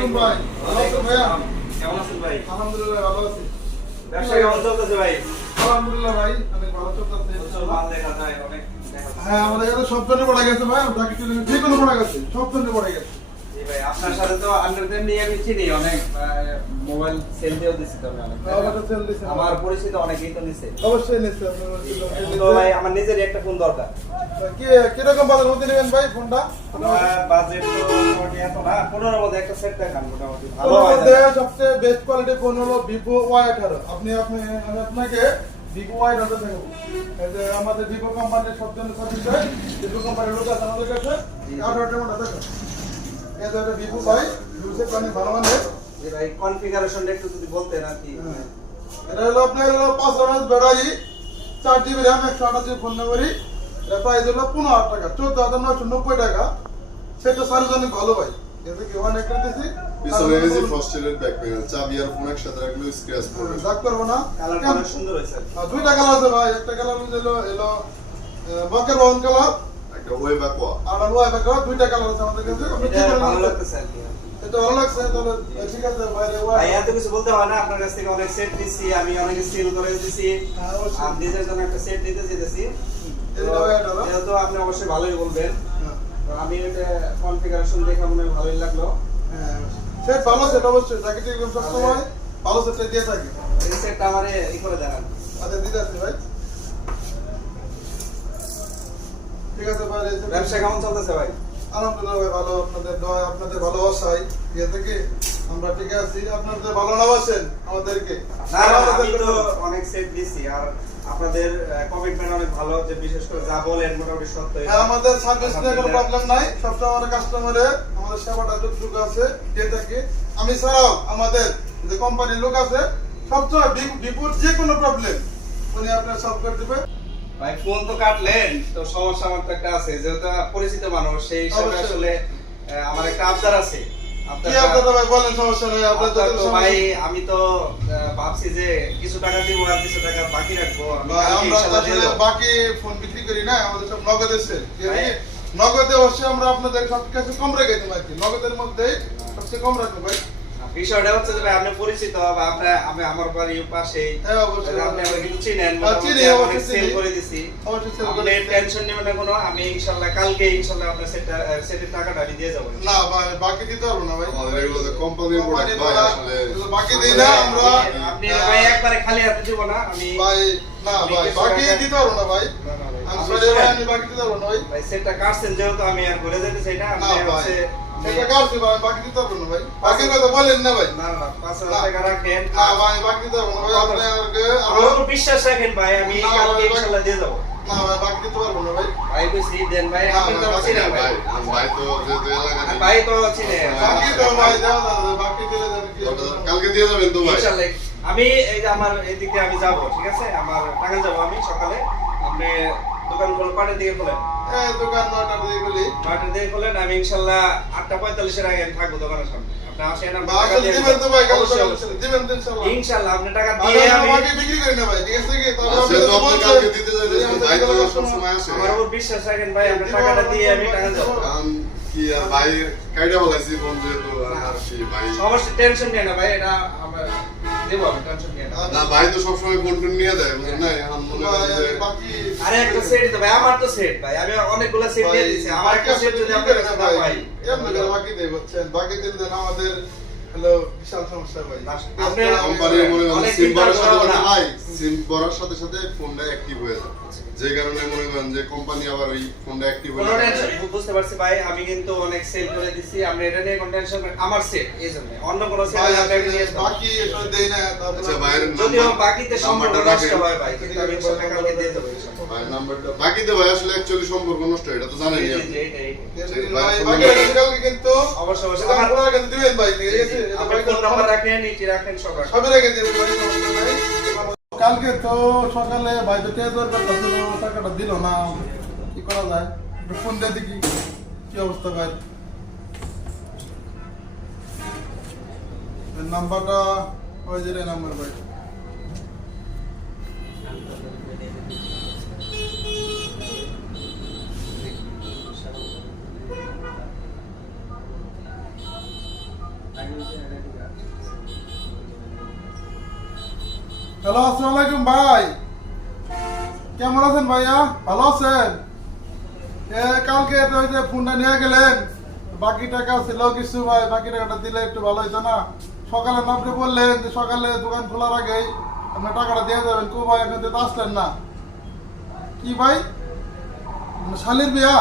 আলাইকুম ভাই। ভালো আছেন ভাইয়া? কেমন আছেন ভাই? আলহামদুলিল্লাহ ভালো আছি। ব্যবসা কেমন চলতেছে ভাই? আলহামদুলিল্লাহ ভাই, অনেক ভালো চলতেছে। প্রচুর মাল দেখা যায়, অনেক দেখা যায়। হ্যাঁ, আমাদের এখানে সব ধরনের পড়ে গেছে ভাই, ঢাকা টেলিভিশন যে কোনো পড়ে গেছে, সব ধরনের পড়ে গেছে। জি ভাই, আপনার সাথে তো আন্ডারদের নিয়ে আমি চিনি, অনেক মোবাইল সেল দিয়েও দিছি তো আমি অনেক। আমাদের সেল দিছে। আমার পরিচিত অনেকেই তো নিছে। অবশ্যই নিচ্ছে আপনি। এখন তো ভাই আমার নিজেরই একটা ফোন দরকার। কি কিরকম বাজার মধ্যে নেবেন ভাই ফোনটা? আমার বাজেট তো মোটামুটি এত না, 15 এর মধ্যে একটা সেট দেখান মোটামুটি ভালো ওর হয়। মধ্যে সবচেয়ে বেস্ট কোয়ালিটির ফোন হলো Vivo Y18। আমি আপনাকে Vivo Y18 দেখাবো। এই যে আমাদের Vivo কোম্পানির সব ধরনের সার্ভিস হয়, Vivo কোম্পানির লোক আছে আমাদের কাছে। 18 মডেল দেখো। এই যে এটা Vivo ভাই, ইউজে পানি ভালো মানের। জি ভাই, কনফিগারেশনটা একটু যদি বলতেন আর কি। এটা হলো আপনার হলো 5 battery, 4 GB RAM, 128 phone memory. এটা প্রাইস হলো 15,000 টাকা, 14,990 টাকা। সেটা সার্ভিস অনেক ভালো ভাই। এতে কি অনেক দিতেছি। পিছনে এই যে ফ্রস্টেড ব্যাক প্যানেল, চাবি আর ফোন একসাথে রাখলে স্ক্র্যাচ পড়বে। দাগ করবো না। কালারটা অনেক সুন্দর হয়েছে। দুইটা কালার আছে ভাই, একটা কালার হলো বকের বাউন কালার, একটা ওয়েব অ্যাকোয়া। আর লোয়া কালার, দুইটা কালার আছে আমাদের কাছে। আপনি এটা যে কোনো ভালো নিতে- লাগতেছে আর কি। এটা ভালো লাগছে তাহলে ঠিক আছে ভাই। ভাই এত কিছু বলতে হয় না, আপনার কাছ থেকে অনেক সেট দিছি, আমি অনেক সেল করে দিছি। হ্যাঁ, অবশ্যই। আমি নিজের জন্য একটা সেট দিতে চেয়েছি। এটা ভাই এটা না? যেহেতু আপনি অবশ্যই ভালোই বলবেন, হ্যাঁ। তো আমি এটা কনফিগারেশন দেখে মনে হয় ভালোই লাগলো। হ্যাঁ, সেট ভালো সেট অবশ্যই, তাকে ঠিক সব সময় ভালো সেট দিয়ে থাকি। এই সেটটা আমারে ই করে দেখান। আচ্ছা দিতে আসছি ভাই। ঠিক আছে ভাই, এই যে- ব্যবসা কেমন চলতেছে ভাই? আলহামদুলিল্লাহ ভাই ভালো, আপনাদের দোয়া, আপনাদের ভালোবাসায় ইয়ে থেকে আমরা ঠিক আছি। আপনাদের ভালো নাবাসেন আমাদেরকে। না না, আমি তো অনেক সেট দিছি, আর আপনাদের কমিটমেন্ট অনেক ভালো, যে বিশেষ করে যা বলেন মোটামুটি সত্য। হ্যাঁ, আমাদের সার্ভিস নিয়ে কোনো প্রবলেম নাই। সবসময় আমাদের কাস্টমারের আমাদের সেবাটা যতটুকু আছে দিয়ে থাকি। আমি ছাড়াও আমাদের যে কোম্পানির লোক আছে, সবসময় বিপুল যে কোনো প্রবলেম উনি আপনার সলভ করে দেবে। ভাই ফোন তো কাটলেন, তো সমস্যা আমার তো একটা আছে, যেহেতু পরিচিত মানুষ সেই হিসাবে অবশ্যই। আসলে আমার একটা আবদার আছে। কি আপনারা ভাই বলেন, সমস্যা নেই আপনার আবদার যত তো সমস্যা- ভাই, আমি তো ভাবছি যে কিছু টাকা দিব আর কিছু টাকা বাকি রাখবো। আমি ভাই, কালকে আমরা ইনশাআল্লাহ দিয়ে আসলে দেবো। বাকি ফোন বিক্রি করি না, আমাদের সব নগদ আছে। ভাই। নগদে অবশ্যই আমরা আপনাদের সব কিছু কম রেখে দেবো আর কি। নগদের মধ্যে সবচেয়ে কম রাখবো ভাই। বিষয়টা হচ্ছে যে ভাই, আপনি পরিচিত বা আমি আমার বাড়ির পাশে, হ্যাঁ, অবশ্যই। আপনি আমাকে কিন্তু চিনেন, হ্যাঁ, চিনি, মোটামুটি অবশ্যই অনেক সেল চিনি। করে দিছি। অবশ্যই sell আপনি করে দিছি। টেনশন নেবেন না কোনো, আমি ইনশাআল্লাহ কালকে ইনশাআল্লাহ আপনার সেটের টাকাটা আমি দিয়ে যাবো। না ভাই, বাকি দিতে পারবো না ভাই। আমাদের এগুলো তো কোম্পানির প্রোডাক্ট ভাই, আসলে এগুলো বাকি দিই না আমরা। আপনি ভাই একবারে খালি হাতে দিব না আমি। ভাই না আমি ভাই, কিছু বাকি টাকা- দিতে পারবো না ভাই। না, না ভাই, আমি আপনি সরি ভাই, শুনেন। আমি বাকি দিতে পারবো না ভাই। ভাই সেটটা কাটছেন যেহেতু, আমি আর ঘুরে যেতে চাই না। না আপনি ভাই, হচ্ছে সেটা কাটছি ভাই, বাকি দিতে পারবো না ভাই। বাকি কথা বলেন না ভাই। না না, 5,000 না। টাকা রাখেন। না ভাই, বাকি দিতে পারবো না ভাই। আপনি আমাকে আমার উপর বিশ্বাস রাখেন ভাই, আমি না, কালকে ভাই, ইনশাআল্লাহ দিয়ে যাবো। না ভাই, বাকি দিতে পারবো না ভাই। ভাই কইছি দেন ভাই, না, আপনি না, তো বাকি চিনেন ভাই। ভাই ভাই তো যেহেতু এলাকা ভাই তো চিনে। বাকি তো ভাই দেওয়া যাবে না, বাকি দিলে যাবে কি হবে? কালকে দিয়ে যাবেন তো ভাই। ইনশাআল্লাহ আমি এই যে আমার এদিকে আমি যাব, ঠিক আছে? আমার টাকা যাব আমি সকালে। আপনি দোকান খোলেন, কটার দিকে খোলেন? এই দোকান 9টার দিকে খুলি। 9টার দিকে খোলেন, আমি ইনশাআল্লাহ 8:45 এর আগে আমি থাকবো দোকানের সামনে। আপনি আসেন, আমি টাকা আসলে দিয়ে দিবেন তো ভাই, কাল অবশ্যই, সকালে অবশ্যই। দিবেন তো ইনশাআল্লাহ। ইনশাআল্লাহ আপনি টাকা আগে দিয়ে আমরা আমি, বাকি বিক্রি করি না ভাই, ঠিক আছে কি? তাহলে আর আপনি যেহেতু তো আপনি বলছেন, কালকে দিতে যাবেন, এই আমাদের ভাই তো দোকানের সব সময়- সময় আসে। আমার উপর বিশ্বাস রাখেন ভাই, আপনি টাকাটা দিয়ে আমি টাকা দেবো। কারণ কি আর ভাই কাইডা বলাইছি ফোন যেহেতু আর কি ভাই। সমস্যা, টেনশন নিয়ে না ভাই, এটা আমার দেবো, আমি টেনশন নিয়ে না। না ভাই তো সবসময় ফোন টোন নিয়ে দেয়, বুঝলেন না? এখন মনে ভাই, করেন যে আমি বাকি আরে একটা সেট তো ভাই, আমার তো সেট ভাই, আমি অনেকগুলো সেট দিয়ে দিছি। আমার একটা সেট যদি আপনার কাছে না পাই, এমনি করে বাকি দেই বুঝছেন, বাকি দিলে দেন আমাদের হলো বিশাল সমস্যা ভাই। আপনি কোম্পানির মনে করেন অনেক সিম চিন্তা ভরার সাথে করাও সাথে না। ভাই সিম ভরার সাথে সাথে ফোনটা অ্যাক্টিভ হয়ে যায়, যে কারণে মনে করেন যে কোম্পানি আবার ওই ফোনটা অ্যাক্টিভ হয়ে কোনো যায়। টেনশন, বুঝতে পারছি ভাই, আমি কিন্তু অনেক সেল করে দিছি। আপনি এটা নিয়ে কোনো টেনশন করেন, আমার সেট এই জন্য, অন্য কোনো সেট ভাই, আপনাকে নিয়ে আসলে বাকি এটা দেই না, তারপরে আচ্ছা ভাইয়ের যদিও নাম্বার- বাকিতে সম্পর্ক নাম্বারটা নষ্ট রাখেন। হয় ভাই, কিন্তু আমি ইনশাআল্লাহ কালকে দিয়ে দেবো ইনশাআল্লাহ। ভাই নাম্বারটা বাকিতে ভাই আসলে অ্যাকচুয়ালি সম্পর্ক নষ্ট, এটা তো জানেনই জি, জি, আপনি। জি, এইটাই। ভাই, বাকি রাখেন কালকে কিন্তু অবশ্যই, অবশ্যই। দোকান আমার- খোলা কিন্তু দিবেন ভাই, ঠিক আছে? এটা আপনি ভাই ফোন নাম্বার রাখেন, ইটি রাখেন, সব রাখেন। সবই রেখে দিবেন ভাই, সমস্যা নাই। কালকে তো সকালে ভাই তো টেজার কথা ছিল, টাকাটা দিল না, কি করা যায়? একটু ফোন দিয়ে দেখি কি অবস্থা ভাই। এর নাম্বারটা ওই যে নাম্বার ভাই। হ্যালো, আসসালামু আলাইকুম ভাই। কেমন আছেন ভাইয়া? ভালো আছেন? কালকে তো ওই যে ফোনটা নিয়ে গেলেন, বাকি টাকা ছিল কিছু ভাই, বাকি টাকাটা দিলে একটু ভালো হতো না? সকালে না আপনি বললেন যে সকালে দোকান খোলার আগেই আপনার টাকাটা দিয়ে যাবেন, কো ভাই এখন তো আসলেন না। কি ভাই, শালির বিয়া?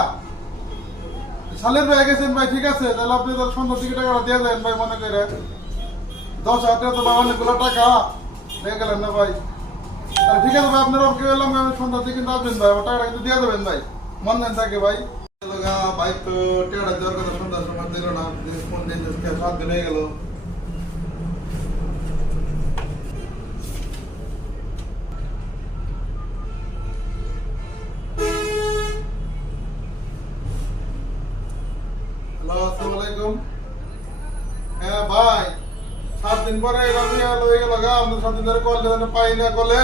শালির বিয়া গেছেন ভাই, ঠিক আছে, তাহলে আপনি তো সন্ধ্যার দিকে টাকাটা দিয়ে যাবেন ভাই, মনে করে 10,000 টাকা তো ভাই অনেকগুলো টাকা দিয়ে গেলেন না ভাই। তাহলে ঠিক আছে ভাই, আপনার ওকে এলাম, আমি সন্ধ্যার দিকে কিন্তু আসবেন ভাই, আমার টাকাটা কিন্তু দিয়ে দেবেন ভাই, মন নেন থাকে ভাই। ভাই তো টাকাটা দেওয়ার কথা সন্ধ্যার সময় দিল না, ফোন দিন 7 দিন হয়ে গেল। হ্যালো, আসসালামু আলাইকুম। হ্যাঁ ভাই, 7 দিন পরে এলাম হয়ে গেল গা, আপনার 7 দিন ধরে কল দেন পাই না, কলে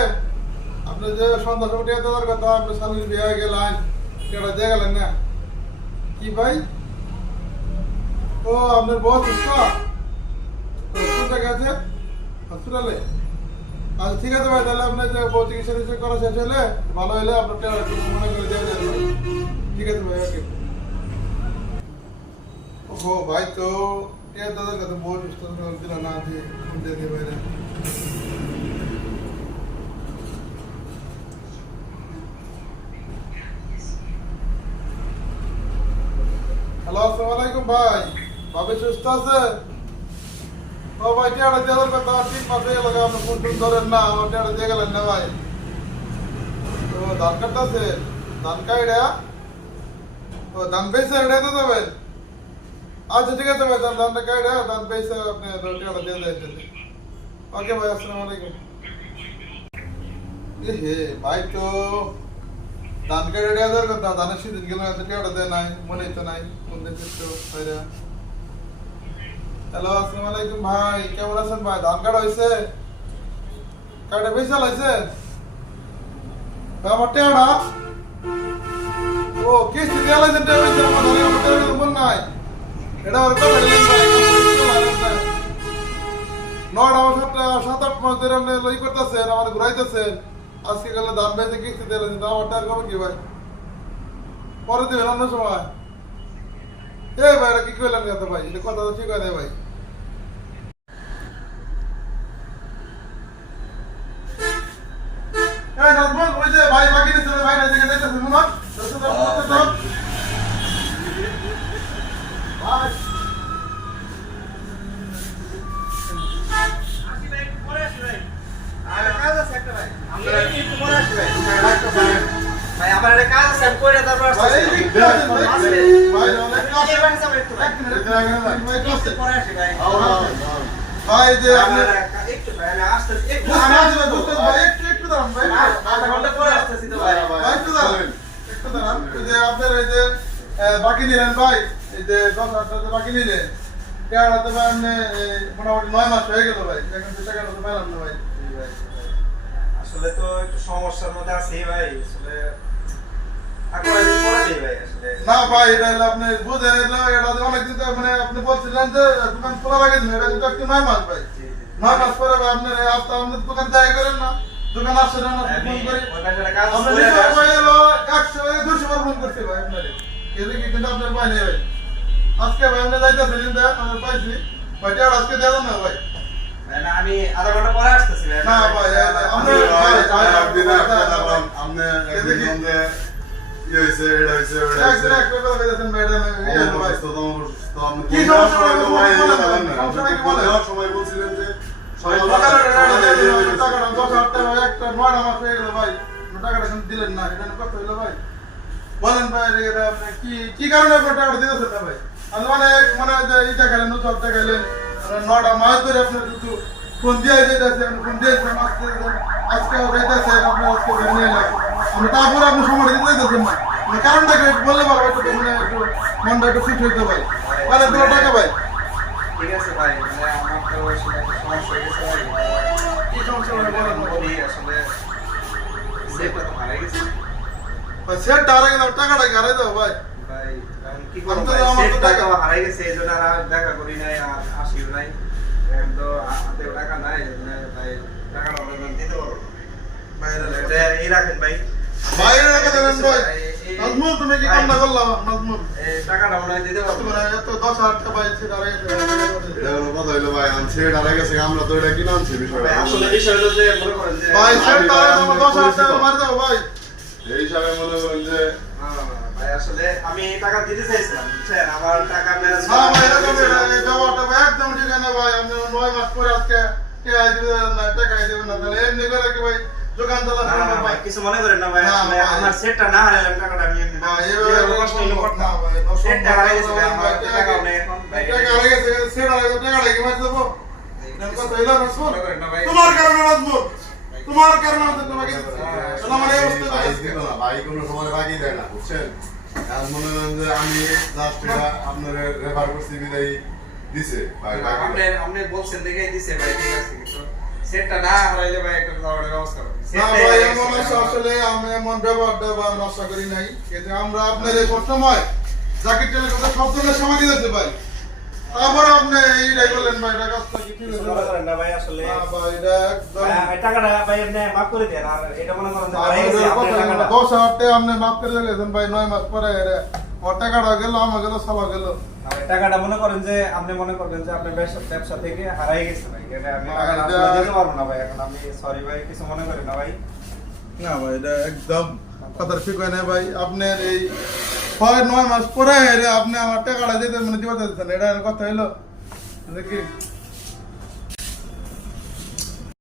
আপনি যে সন্ধ্যা সময় টিয়া দেওয়ার কথা, আপনি শালির বিয়ে গেলেন, টিয়াটা দিয়ে গেলেন না। কি ভাই? ও আপনার বস ইস্কা কোন জায়গায় আছে? হসপিটালে? আচ্ছা ঠিক আছে ভাই, তাহলে আপনার যে চিকিৎসা টিকিৎসা করা শেষ হলে ভালো হলে আপনার টিয়াটা একটু মনে করে দিয়ে যাবেন ভাই। ঠিক আছে ভাই, ওকে। ও ভাই তো টিয়া দাদার কাছে বহুত ইস্টা দিল না, যে ফোন দিয়ে দিয়ে বাইরে। হ্যালো, আসসালামু আলাইকুম ভাই। ভাবি সুস্থ আছে? ও ভাই টিয়াটা দেওয়ার কথা, ঠিক মাসে গেল, আপনি ফোন টোন ধরেন না, আমার টিয়াটা দিয়ে গেলেন না ভাই। তো ধান কাটতে আছে, ধান কাইডা, ও ধান বেচে এটা তো দেবেন। আচ্ছা ঠিক আছে ভাই, ধানটা কাইডা ধান বেচে আপনি টিয়াটা দিয়ে দেবেন। ওকে ভাই, আসসালামু আলাইকুম। হে ভাই তো ধান কাইডা দেওয়ার কথা, ধানের সিজন গেল, টিয়াটা দেয় নাই, মনেই তো নাই কোন দেশের তো ভাইরা। হ্যালো, আসসালামু আলাইকুম ভাই, কেমন আছেন ভাই? ধান কাটা হয়েছে? কাটা বেশি চালাইছে? আমার টেয়ারা ও কিস্তি দিয়ে লাইছেন, টেয়া বেশি আমার ধানে, আমার টেয়ারা মন নাই। এটা আর কথা বলেন ভাই, 9-7-8 মাস ধরে আপনি লই করতেছেন, আমার ঘুরাইতেছেন, আজকে গেলে ধান বেশি কিস্তি দিয়ে লাইছেন, আমার টাকা খবর কি ভাই? পরে দেবেন অন্য সময়। এই ভাই, এটা কি কইলেন কথা ভাই? এটা কথা তো ঠিক হয় না ভাই। এই নাজমুল, ওই যে ভাই বাকি দিছে, ভাই না দিকে যাইতেছে মনে হয়। ভাই ভাই আমার একটা কাজ আছে, আমি করে তারপর ভাই আসছি। এই কি আছেন ভাই? ভাই অনেক কাজ এই বাসা একটু ভাই। ভাই কাছে পরে আসি ভাই। ভাই যে আপনি একটু ভাই, আমি আসতেছি একটু। আমি আসলে বুঝতে ভাই, একটু দাঁড়ান ভাই, আধা ঘন্টা পরে আসতেছি তো ভাই। ভাই একটু দাঁড়ান, একটু দাঁড়ান। এই যে আপনার এই যে বাকি নিলেন ভাই, এই যে 10,000 টাকা বাকি নিলেন, টাকাটা তো ভাই আপনি মোটামুটি 9 মাস হয়ে গেল ভাই, এখন তো টাকাটা তো পেলাম না ভাই। আসলে তো একটু সমস্যার মধ্যে আছি ভাই, আসলে একবার পরে দিই ভাই আসলে। না ভাই, এটা হলো আপনি বুঝেন, এটা তো অনেকদিন তো মানে আপনি বলছিলেন যে দোকান খোলা লাগে দিন, এটা কিন্তু একটু 9 মাস ভাই। 9 মাস পরে ভাই আপনার আসতে আমাদের দোকান যাই করেন না, দোকান আসছে না, আমি ফোন করি ওই পাশে কাজ আপনি করে নিজে আসি। ভাই এলো 100-200 বার ফোন করছি ভাই আপনারে, এদিকে কিন্তু আপনার পাই নেই ভাই। আজকে ভাই আপনি যাইতেছেন কিন্তু আমরা পাইছি ভাই, টাকা আজকে দেওয়া না ভাই। ভাই না, আমি আধা ঘন্টা পরে আসতেছি ভাই। না ভাই, আপনি একদিন একটা দাম, আপনি একদিন বন্ধে ইয়ে হয়েছে, এটা হয়েছে, ওটা হয়েছে। এক কথা কইতেছেন ভাই, এটা ইয়ে হলো ভাই। কি সমস্যা সময় বলছিলেন যে ভাই টাকাটা 10,000 টাকা একটা 9 মাস হয়ে গেল ভাই, টাকাটা কিন্তু দিলেন না, এটা কত হইলো ভাই? বলেন ভাই, এটা আপনি কি কারণে আপনার টাকাটা দিতেছেন না ভাই? আমি মানে যে ইটা গেলেন, 9 গেলেন, 9টা মাস ধরে আপনার কিছু ফোন দিয়ে যেতেছেন, ফোন দিয়েছেন, আজকে যাইতেছেন, আপনার আজকে নিয়ে এলেন, আমি তারপরে আপনি সময় দিতে যেতেছেন না, মানে কারণটা কি বললে পারবো, একটু মানে একটু মনটা একটু ফিট হইতে ভাই, মানে দুটো টাকা ভাই। ঠিক আছে ভাই, মানে আমার তো আসলে একটা সমস্যা হয়ে গেছে ভাই। কি সমস্যা ভাই বলেন ভাই? বলি আসলে সেটা তো হারাই গেছে ভাই সেট হারাই গেল, টাকাটা হারাই দাও ভাই। ভাই। এখন কি আমি করবো তো ভাই, আমার তো সেটটা টাকা- তো হারাই গেছে, এই জন্য আর দেখা করি নাই, আর আসিও নাই। এখন তো হাতেও টাকা নাই, এই জন্য ভাই টাকাটা অর্ডার দিতে পারবো বাইরে এটা এই রাখেন ভাই। বাইরে রেখে দেবেন ভাই। নাজমুল তুমি কি কামনা করলাম নাজমুল? এই টাকাটা মনে হয় দিতে পারবো তোমার না। এত 10,000 টাকা ভাই সেটা রেখে দেবেন। এটা হলো কথা হইলো ভাই, আনছে এটা আড়াই গেছে, আমরা তো এটা কিনে আনছি বিষয়টা। ভাই আসলে বিষয় হলো যে মনে করেন যে ভাই সেটা আমার 10,000 টাকা মার দাও ভাই। এই হিসাবে মনে করেন যে না, না, না, ভাই আসলে আমি টাকা দিতে চাইছিলাম বুঝছেন, আমার টাকা ম্যানেজ না ভাই এরকম এই ব্যবহারটা ভাই একদম ঠিক না ভাই। আপনি 9 মাস পরে আজকে কে আই দিবেন না টাকা আই দিবেন না, তাহলে এমনি করে কি ভাই দোকান চালা না, না, ভাই কিছু মনে করেন না ভাই, না, আসলে ভাই। আমার সেটটা না হারাইলাম টাকাটা আমি এমনি ভাই এভাবে কষ্ট নিয়ে করতাম। না ভাই সেটটা হারাই গেছে ভাই, আমার টাকাও নেই এখন ভাই। টাকা আগে গেছে সেটা আগে টাকা রেখে মার দেবো। কথা হইলো নাজমুল? মনে করেন না ভাই। তোমার কারণে নাজমুল, তোমার কারণে আমাদের তোমাকে দিচ্ছি। তাহলে আমার এই অবস্থা ভাই হয়েছে। দিল না, ভাই কোনো সময় বাকি দেয় না বুঝছেন। এখন মনে করেন যে আমি লাস্ট এটা আপনার রেফার করছি বিদায় দিছে ভাই বাকি দেয়। আপনি বলছেন দেখেই দিছে ভাই, ঠিক আছে, কিন্তু সেটটা না হারাইলে ভাই একটা খাওয়ার ব্যবস্থা করুন। না ভাই এমন আসলে আমি এমন ব্যবহারটা বা আমি আশা করি নাই, কিন্তু আমরা আপনার এই সবসময় জাকির টেলের কথা সব ধরনের সময় দিতে পাই। তারপরে আপনি এইটাই বললেন ভাই এটা কাজটা কি ঠিক আছে মনে করেন না ভাই আসলে না ভাই এটা একদম ভাই, টাকাটা ভাই আপনি মাফ করে দেন, আর এটা মনে করেন যে হারাই গেছে আপনার টাকাটা। 10,000 টাকা আপনি মাফ করে দিয়েছেন ভাই 9 মাস পরে ওর টাকাটা গেল আমার গেল সালা গেল। আর টাকাটা মনে করেন যে আপনি মনে করবেন যে আপনার ব্যবসা থেকে হারাই গেছে ভাই, এটা আমি ভাই, টাকাটা এটা- আপনাকে দিতে পারবো না ভাই, এখন আমি সরি ভাই, কিছু মনে করেন না ভাই। না ভাই এটা একদম কথা ঠিক হয় না ভাই। আপনার এই 9 মাস পরে আপনি আমার টাকাটা দিতে মানে দিতে দিতেন, এটা কথা হইলো দেখি